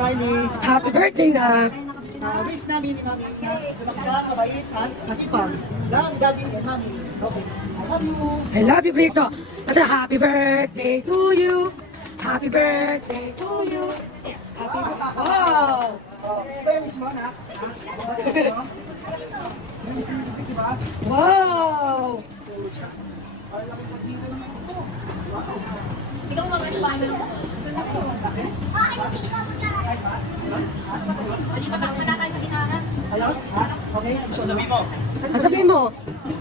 Riley. Happy birthday na. Wish namin ni Mami na magkakabait at masipag. Love, Daddy, and Mami. Okay. I love you. I love you, please. So, ito, happy birthday to you. Happy birthday to you. Happy birthday. Wow! Iba yung wish mo, anak? Yung wish mo, di ba? Wow! Ikaw mga paano? Hindi pa wala tayo sa gitara. Ayos? Ha? Okay? Sabi mo. Ang sabihin mo?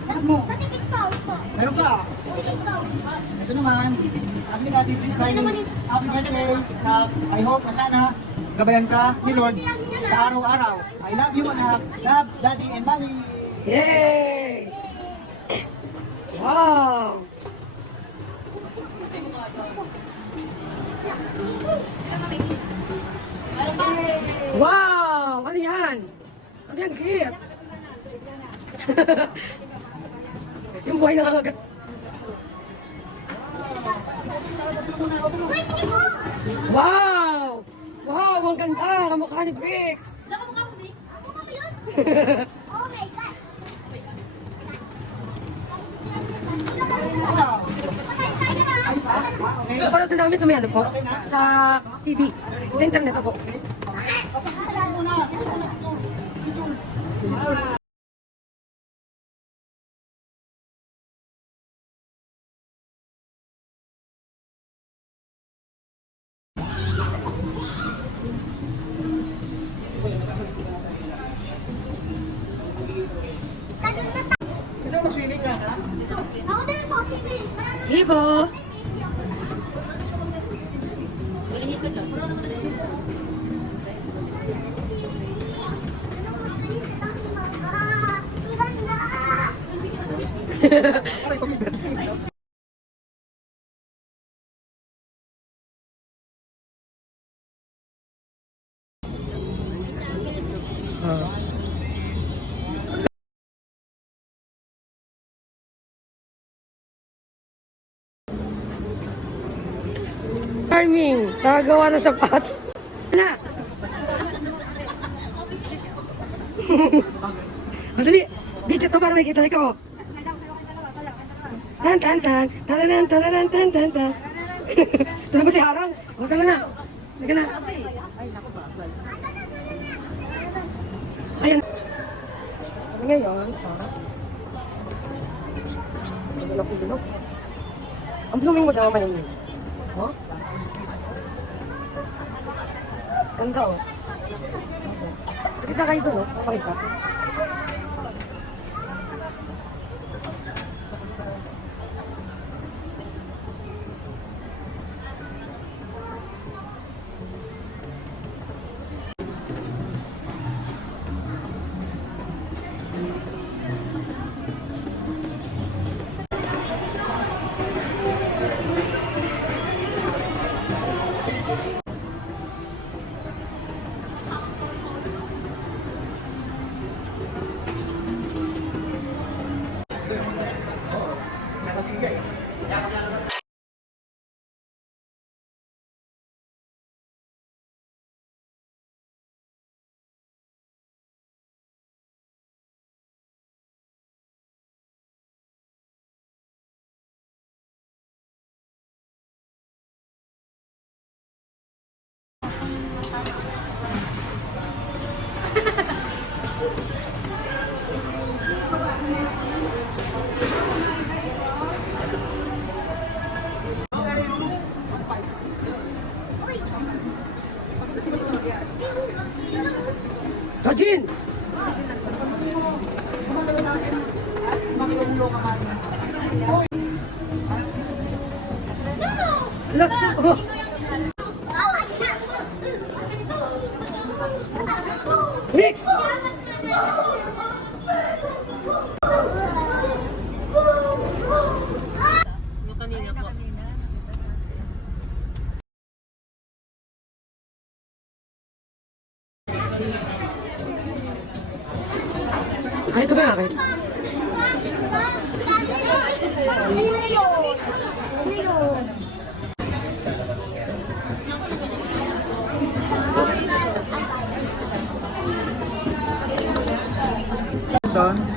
Lakas mo. Meron ka. Ito naman. Sabi natin, please, Riley. Happy birthday. I hope na sana gabayan ka ni Lord sa araw-araw. I love you, anak. Love, Daddy, and Mommy. Yay! Wow! Wow! Ano yan? Ano yan, gift? Yung buhay nakakagat. Wow! Wow! Ang ganda! Kamukha ni Bricks! Wala ka mukha mo, Vic? Oh my God! Ayos ba? Okay? Napanood na namin sa may ano po? Sa TV. Sa internet po. Muna. Gusto mo mag-swimming ka, ha? Ako din ang coffee. Ibo! Farming, nakagawa ng sapat. Na! Madali! Video to para makita ko. Tan tan tan, tararan tararan tan tan tan. Ito na ba si Harang? Huwag ka na nga. Sige na. Ayan. Kami ngayon sa... Bilog. Ang blooming mo dyan, maningin. Oh? Ganda oh. Sakit na kayo doon oh. Papakita. Rajin! Look! Mix! Ay, ito ba yung akin? Hello. doon.